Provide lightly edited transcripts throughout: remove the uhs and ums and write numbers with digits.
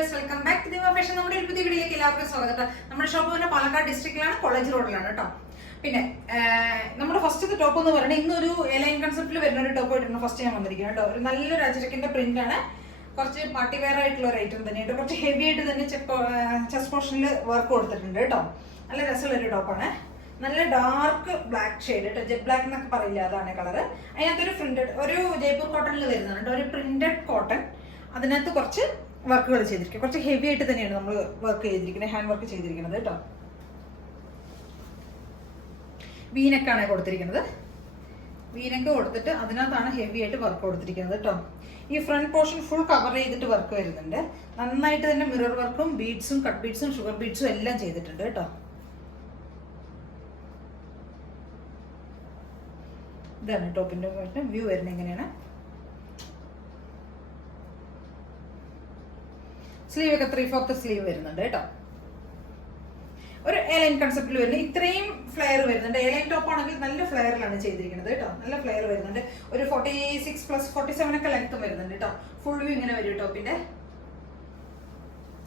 Viewers, welcome back to ദിവ fashion. നമ്മുടെ ഒരു പുതിയ വീഡിയോയിലേക്ക് എല്ലാവർക്കും സ്വാഗതം. നമ്മുടെ ഷോപ്പ് തന്നെ പാലക്കാട് ഡിസ്ട്രിക്റ്റിലാണ്, കോളേജ് റോഡിലാണ് കേട്ടോ. പിന്നെ നമ്മുടെ ഫസ്റ്റ് ടോപ്പ് എന്ന് പറയുന്നത് ഇന്നൊരു എലൈൻ കൺസെപ്റ്റിൽ വരുന്ന ഒരു ടോപ്പ് ആയിട്ടാണ് ഫസ്റ്റ് ഞാൻ വന്നിരിക്കുന്നത് കേട്ടോ. ഒരു നല്ലൊരു അജരക്കിന്റെ പ്രിന്റ് ആണ്, കുറച്ച് പാർട്ടി വെയർ ആയിട്ടുള്ള ഒരു ഐറ്റം തന്നെയായിട്ട് കുറച്ച് ഹെവി ആയിട്ട് തന്നെ ചെസ്റ്റ് പോർഷനിൽ വർക്ക് കൊടുത്തിട്ടുണ്ട് കേട്ടോ. നല്ല രസമുള്ള ഒരു ടോപ്പാണ്. നല്ല ഡാർക്ക് ബ്ലാക്ക് ഷെയ്ഡ് കേട്ടോ, ജെറ്റ് ബ്ലാക്ക് എന്നൊക്കെ പറയില്ല, അതാണ് കളറ്. അതിനകത്തൊരു പ്രിന്റഡ് ഒരു ജയ്പൂർ കോട്ടണിൽ വരുന്നുണ്ട്, ഒരു പ്രിന്റഡ് കോട്ടൺ. അതിനകത്ത് കുറച്ച് വർക്കുകൾ ചെയ്തിരിക്കും, കുറച്ച് ഹെവി ആയിട്ട് തന്നെയാണ് നമ്മൾ വർക്ക് ചെയ്തിരിക്കുന്നത്, ഹാൻഡ് വർക്ക് ചെയ്തിരിക്കുന്നത് കേട്ടോ. വീനക്കാണ് കൊടുത്തിരിക്കുന്നത്. വീനക്ക് കൊടുത്തിട്ട് അതിനകത്താണ് ഹെവി ആയിട്ട് വർക്ക് കൊടുത്തിരിക്കുന്നത് കേട്ടോ. ഈ ഫ്രണ്ട് പോർഷൻ ഫുൾ കവർ ചെയ്തിട്ട് വർക്ക് വരുന്നുണ്ട്. നന്നായിട്ട് തന്നെ മിറർ വർക്കും ബീഡ്സും കട്ട് ബീഡ്സും ഷുഗർ ബീഡ്സും എല്ലാം ചെയ്തിട്ടുണ്ട് കേട്ടോ. ഇതാണ് ടോപ്പിന്റെ വ്യൂ വരുന്നത്. എങ്ങനെയാണ് സ്ലീവ് ഒക്കെ 3/4 സ്ലീവ് വരുന്നുണ്ട് കേട്ടോ. ഒരു എലൈൻ കൺസെപ്റ്റിൽ വരുന്നത് ഇത്രയും ഫ്ലെയർ വരുന്നുണ്ട്. എലൈൻ ടോപ്പ് ആണെങ്കിൽ നല്ല ഫ്ലെയറിലാണ് ചെയ്തിരിക്കുന്നത് കേട്ടോ. നല്ല ഫ്ലെയർ വരുന്നുണ്ട്. ഒരു 46+47 ഒക്കെ ലെങ്ത്തും വരുന്നുണ്ട് കേട്ടോ. ഫുൾ വ്യൂ ഇങ്ങനെ വരും ടോപ്പിന്റെ.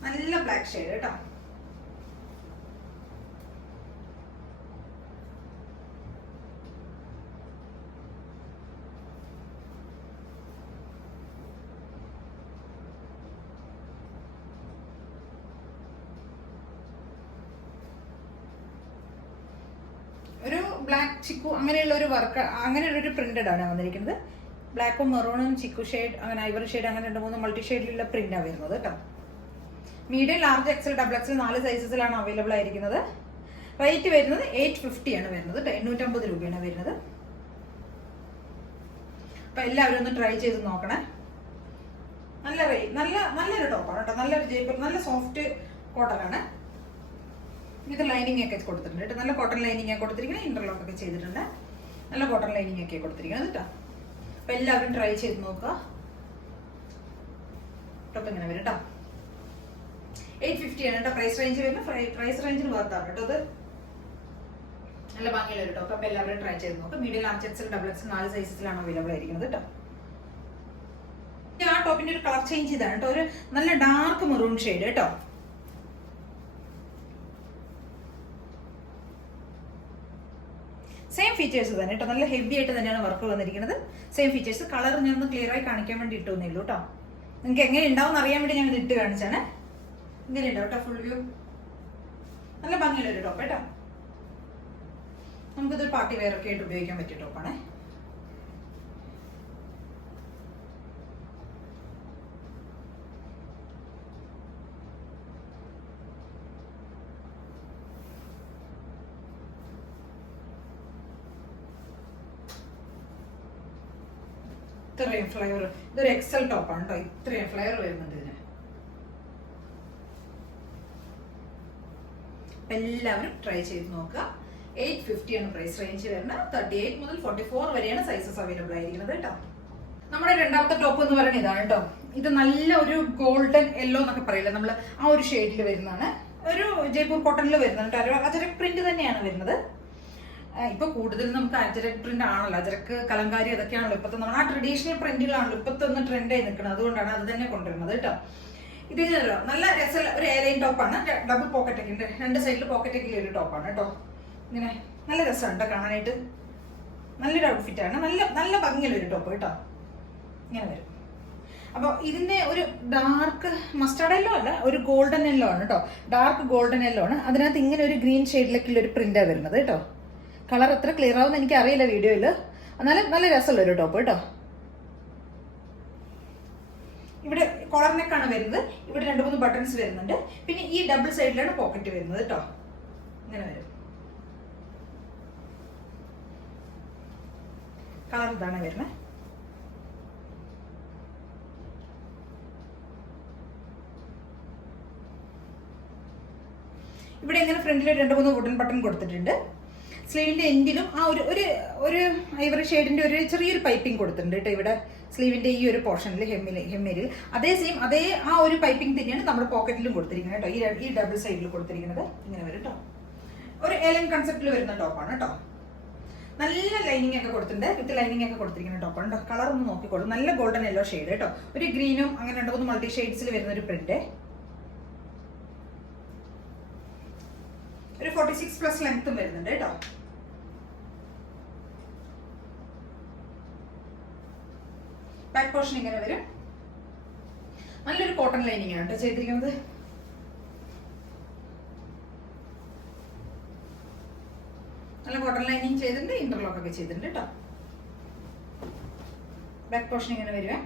നല്ല ബ്ലാക്ക് ഷെയ്ഡ് കേട്ടോ. ഒരു ബ്ലാക്ക് ചിക്കു അങ്ങനെയുള്ള ഒരു വർക്ക്, അങ്ങനെയുള്ള ഒരു പ്രിന്റഡ് ആണ് വന്നിരിക്കുന്നത്. ബ്ലാക്കും മെറൂണും ചിക്കു ഷെയ്ഡ്, അങ്ങനെ ഐവറി ഷെയ്ഡ്, അങ്ങനെ 2-3 മൾട്ടി ഷെയ്ഡിലുള്ള പ്രിന്റാണ് വരുന്നത് കേട്ടോ. Medium, large, XL, double XL 4 സൈസസിലാണ് അവൈലബിൾ ആയിരിക്കുന്നത്. റേറ്റ് വരുന്നത് 850 ആണ് വരുന്നത്, 850 രൂപയാണ് വരുന്നത്. അപ്പൊ എല്ലാവരും ഒന്ന് ട്രൈ ചെയ്ത് നോക്കണേ. നല്ലൊരു ടോപ്പാണ് കേട്ടോ. നല്ലൊരു ജയ്പൂർ, നല്ല സോഫ്റ്റ് കോട്ടൺ ആണ്. ഇത് ലൈനിങ് ഒക്കെ കൊടുത്തിട്ടുണ്ട് കേട്ടോ. നല്ല കോട്ടൺ ലൈനിങ് ഒക്കെ കൊടുത്തിരിക്കുന്നത്, ഇന്റർലോക്ക് ഒക്കെ ചെയ്തിട്ടുണ്ട്. നല്ല കോട്ടൺ ലൈനിങ് ഒക്കെ കൊടുത്തിരിക്കുന്നത് കേട്ടോ. അപ്പൊ എല്ലാവരും ട്രൈ ചെയ്ത് നോക്കുക. ടോപ്പ് ഇങ്ങനെ വരും കേട്ടോ. 850 ആണ് കേട്ടോ പ്രൈസ് റേഞ്ച് വരുന്നത്. പ്രൈസ് റേഞ്ചിന് വർത്താണ് കേട്ടോ. അത് നല്ല ഭംഗിയുള്ള ഒരു ടോപ്പ്. അപ്പൊ എല്ലാവരും ട്രൈ ചെയ്ത് നോക്കുക. Medium, large XL, double XL 4 സൈസസിലാണ് അവൈലബിൾ ആയിരിക്കുന്നത് കേട്ടോ. ആ ടോപ്പിന്റെ ഒരു കളർ ചേഞ്ച് ചെയ്താണ് കേട്ടോ. ഒരു നല്ല ഡാർക്ക് മെറൂൺ ഷെയ്ഡ് കേട്ടോ. സെയിം ഫീച്ചേഴ്സ് തന്നെ കേട്ടോ. നല്ല ഹെവി ആയിട്ട് തന്നെയാണ് വർക്ക് വന്നിരിക്കുന്നത്. Same features. കളർ ഞാൻ ഒന്ന് ക്ലിയർ ആയി കാണിക്കാൻ വേണ്ടി ഇട്ടൊന്നേ ഉള്ളൂ കേട്ടോ. നിങ്ങൾക്ക് എങ്ങനെ ഉണ്ടാവും അറിയാൻ വേണ്ടി ഞാൻ ഇട്ട് കാണിച്ചാണ്. ഇങ്ങനെ ഉണ്ടാവും കേട്ടോ ഫുൾ വ്യൂ. നല്ല ഭംഗിയുള്ള ഒരു ടോപ്പ് കേട്ടോ. നമുക്കിതൊരു പാർട്ടി വെയർ ഒക്കെ ആയിട്ട് ഉപയോഗിക്കാൻ പറ്റിയ ടോപ്പാണേ. ഇത്രയും ഫ്ലയർ, ഇതൊരു എക്സൽ ടോപ്പാണ് കേട്ടോ. ഇത്രയും ഫ്ലയർ വരുന്നുണ്ട് ഇതിന്. എല്ലാവരും ട്രൈ ചെയ്ത് നോക്കുക. 850 ആണ് പ്രൈസ് റേഞ്ച് വരുന്നത്. 38 മുതൽ 44 വരെയാണ് സൈസസ് അവൈലബിൾ ആയിരിക്കുന്നത് കേട്ടോ. നമ്മുടെ രണ്ടാമത്തെ ടോപ്പ് എന്ന് പറയുന്നത് ഇതാണ് കേട്ടോ. ഇത് നല്ല ഒരു ഗോൾഡൻ യെല്ലോ എന്നൊക്കെ പറയില്ല നമ്മൾ, ആ ഒരു ഷെയ്ഡിൽ വരുന്നതാണ്. ഒരു ജയ്പൂർ കോട്ടണിൽ വരുന്നുണ്ട്. അജരക് പ്രിന്റ് തന്നെയാണ് വരുന്നത്. ഇപ്പൊ കൂടുതൽ നമുക്ക് അജരക് പ്രിന്റ് ആണല്ലോ, അജരക്ക് കലങ്കാരി അതൊക്കെയാണല്ലോ ഇപ്പത്തെ നമ്മൾ ആ ട്രഡീഷണൽ പ്രിന്റുകളാണല്ലോ ഇപ്പത്തെ ഒന്ന് ട്രെൻഡായി നിൽക്കുന്നത്. അതുകൊണ്ടാണ് അത് തന്നെ കൊണ്ടുവരുന്നത് കേട്ടോ. ഇത് നല്ല രസം ഒരു എയർലൈൻ ടോപ്പാണ്. ഡബിൾ പോക്കറ്റ് ഒക്കെ ഉണ്ട്, 2 സൈഡിൽ പോക്കറ്റ് ഒക്കെ ഒരു ടോപ്പാണ് കേട്ടോ. ഇങ്ങനെ നല്ല രസമുണ്ട് കാണാനായിട്ട്. നല്ലൊരു ഔട്ട്ഫിറ്റ് ആണ്. നല്ല ഭംഗിയുള്ള ഒരു ടോപ്പ് കേട്ടോ. ഇങ്ങനെ വരും. അപ്പോൾ ഇതിന്റെ ഒരു ഡാർക്ക് മസ്റ്റാർഡ് യെല്ലോ അല്ല, ഒരു ഗോൾഡൻ യെല്ലോ ആണ് കേട്ടോ. ഡാർക്ക് ഗോൾഡൻ യെല്ലോ ആണ്. അതിനകത്ത് ഇങ്ങനെ ഒരു ഗ്രീൻ ഷെയ്ഡിലേക്കുള്ള ഒരു പ്രിന്റാണ് വരുന്നത് കേട്ടോ. കളർ എത്ര ക്ലിയർ ആവുമെന്ന് എനിക്ക് അറിയില്ല വീഡിയോയിൽ. എന്നാലും നല്ല രസമുള്ള ഒരു ടോപ്പ് കേട്ടോ. ഇവിടെ കോളർ നെക്കാണ് വരുന്നത്. ഇവിടെ 2-3 ബട്ടൺസ് വരുന്നുണ്ട്. പിന്നെ ഈ ഡബിൾ സൈഡിലാണ് പോക്കറ്റ് വരുന്നത് കേട്ടോ. ഇങ്ങനെ വരും. കളർ ഇതാണ് വരുന്നത്. ഇവിടെ ഇങ്ങനെ ഫ്രണ്ടിൽ 2-3 വുഡൻ ബട്ടൺ കൊടുത്തിട്ടുണ്ട്. സ്ലീവിന്റെ എൻഡിലും ആ ഒരു ഐവറി ഷെയ്ഡിന്റെ ഒരു ചെറിയൊരു പൈപ്പിംഗ് കൊടുത്തിട്ടുണ്ട് കേട്ടോ. ഇവിടെ സ്ലീവിന്റെ ഈ ഒരു പോർഷനിൽ ഹെമ്മിൽ അതേ ആ ഒരു പൈപ്പിംഗ് തന്നെയാണ് നമ്മുടെ പോക്കറ്റിലും കൊടുത്തിരിക്കുന്നത് കേട്ടോ. ഈ ഡബിൾ സൈഡിൽ കൊടുത്തിരിക്കുന്നത് ഇങ്ങനെ വരും കേട്ടോ. ഒരു എലൻ കൺസെപ്റ്റിൽ വരുന്ന ടോപ്പാണ് കേട്ടോ. നല്ല ലൈനിങ് ഒക്കെ കൊടുത്തിട്ടുണ്ട്, വിത്ത് ലൈനിങ് ഒക്കെ കൊടുത്തിരിക്കുന്ന ടോപ്പാണ്. കളർ ഒന്ന് നോക്കിക്കോളൂ. നല്ല ഗോൾഡൻ യെല്ലോ ഷെയ്ഡ് കേട്ടോ. ഒരു ഗ്രീനും അങ്ങനെ 2-3 മൾട്ടി ഷെയ്ഡ്സിൽ വരുന്ന ഒരു പ്രിന്റ്. ഒരു 46 പ്ലസ് ലെങ്ത്തും വരുന്നുണ്ട് കേട്ടോ. ബാക്ക് പോർഷൻ ഇങ്ങനെ വരും. നല്ലൊരു കോട്ടൺ ലൈനിങ് ആണ് കേട്ടോ ചെയ്തിരിക്കുന്നത്. നല്ല കോട്ടൺ ലൈനിങ് ചെയ്തിട്ടുണ്ട്, ഇന്റർലോക്ക് ഒക്കെ ചെയ്തിട്ടുണ്ട് കേട്ടോ. ബാക്ക് പോർഷൻ ഇങ്ങനെ വരുവേ.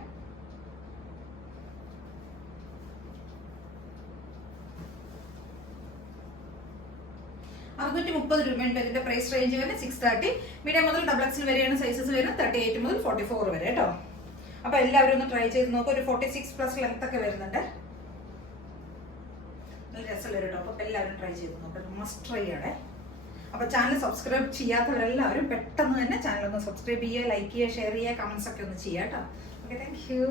₹630 ഇതിന്റെ പ്രൈസ് റേഞ്ച് വരുന്നത് 630. മീഡിയം മുതൽ XXL വരെയാണ് സൈസസ് വരുന്നത്. 38 മുതൽ 44 വരെ കേട്ടോ. അപ്പൊ എല്ലാവരും ഒന്ന് ട്രൈ ചെയ്ത് നോക്കുക. ഒരു 46 പ്ലസ് ലെങ്ത് ഒക്കെ വരുന്നുണ്ട്. നല്ല രസമുള്ള ടോപ്പ്. അപ്പൊ എല്ലാവരും ട്രൈ ചെയ്ത് നോക്കുക. മസ്റ്റ് ട്രൈ ആണ്. അപ്പൊ ചാനൽ സബ്സ്ക്രൈബ് ചെയ്യാത്തവരെല്ലാവരും പെട്ടെന്ന് തന്നെ ചാനൽ ഒന്ന് സബ്സ്ക്രൈബ് ചെയ്യുക, ലൈക്ക് ചെയ്യുക, ഷെയർ ചെയ്യുക, കമന്റ്സ് ഒക്കെ ഒന്ന് ചെയ്യുക കേട്ടോ. Okay, thank you.